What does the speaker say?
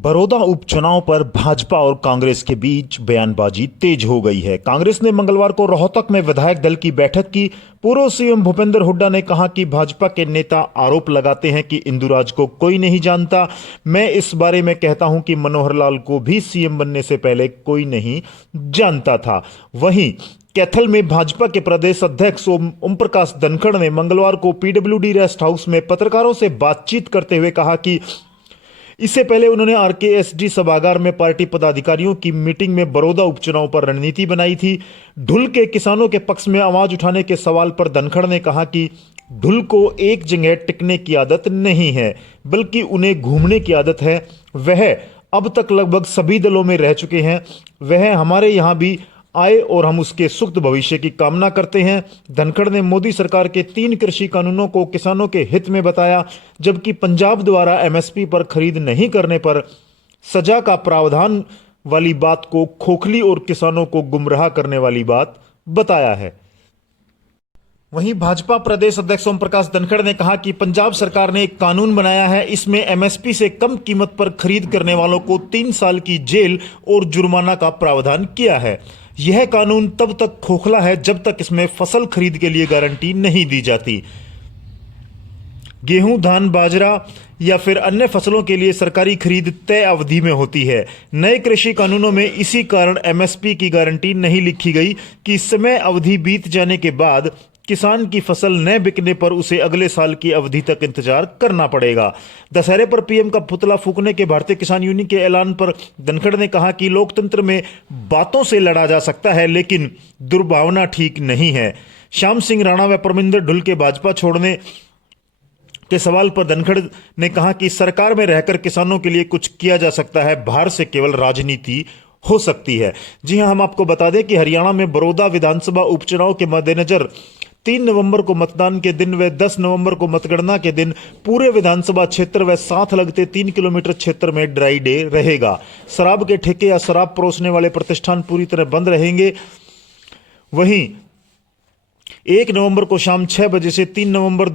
बड़ौदा उपचुनाव पर भाजपा और कांग्रेस के बीच बयानबाजी तेज हो गई है। कांग्रेस ने मंगलवार को रोहतक में विधायक दल की बैठक की। पूर्व सीएम भूपेंद्र हुड्डा ने कहा कि भाजपा के नेता आरोप लगाते हैं कि इंदुराज को कोई नहीं जानता। मैं इस बारे में कहता हूं कि मनोहर लाल को भी सीएम बनने से पहले कोई नहीं जानता था। वहीं कैथल में भाजपा के प्रदेश अध्यक्ष ओम प्रकाश धनखड़ ने मंगलवार को पीडब्ल्यूडी रेस्ट हाउस में पत्रकारों से बातचीत करते हुए कहा कि इससे पहले उन्होंने आरकेएसडी सभागार में पार्टी पदाधिकारियों की मीटिंग में बड़ौदा उपचुनाव पर रणनीति बनाई थी। ढुल के किसानों के पक्ष में आवाज उठाने के सवाल पर धनखड़ ने कहा कि ढुल को एक जगह टिकने की आदत नहीं है, बल्कि उन्हें घूमने की आदत है। वह अब तक लगभग सभी दलों में रह चुके हैं। वह हमारे यहां भी आए और हम उसके सुख भविष्य की कामना करते हैं। धनखड़ ने मोदी सरकार के 3 कृषि कानूनों को किसानों के हित में बताया, जबकि पंजाब द्वारा एमएसपी पर खरीद नहीं करने पर सजा का प्रावधान वाली बात को खोखली और किसानों को गुमराह करने वाली बात बताया है। वहीं भाजपा प्रदेश अध्यक्ष ओम प्रकाश धनखड़ ने कहा कि पंजाब सरकार ने एक कानून बनाया है, इसमें एमएसपी से कम कीमत पर खरीद करने वालों को 3 साल की जेल और जुर्माना का प्रावधान किया है। यह कानून तब तक खोखला है जब तक इसमें फसल खरीद के लिए गारंटी नहीं दी जाती। गेहूं, धान, बाजरा या फिर अन्य फसलों के लिए सरकारी खरीद तय अवधि में होती है। नए कृषि कानूनों में इसी कारण एमएसपी की गारंटी नहीं लिखी गई कि समय अवधि बीत जाने के बाद किसान की फसल न बिकने पर उसे अगले साल की अवधि तक इंतजार करना पड़ेगा। दशहरे पर पीएम का पुतला फूंकने के भारतीय किसान यूनियन के ऐलान पर धनखड़ ने कहा कि लोकतंत्र में बातों से लड़ा जा सकता है, लेकिन दुर्भावना ठीक नहीं है। श्याम सिंह राणा व परमिंदर ढुल के भाजपा छोड़ने के सवाल पर धनखड़ ने कहा कि सरकार में रहकर किसानों के लिए कुछ किया जा सकता है, बाहर से केवल राजनीति हो सकती है। जी हां, हम आपको बता दें कि हरियाणा में बड़ौदा विधानसभा उपचुनाव के मद्देनजर 3 नवंबर को मतदान के दिन व 10 नवंबर को मतगणना के दिन पूरे विधानसभा क्षेत्र व साथ लगते 3 किलोमीटर क्षेत्र में ड्राई डे रहेगा। शराब के ठेके या शराब परोसने वाले प्रतिष्ठान पूरी तरह बंद रहेंगे। वहीं 1 नवंबर को शाम 6 बजे से 3 नवंबर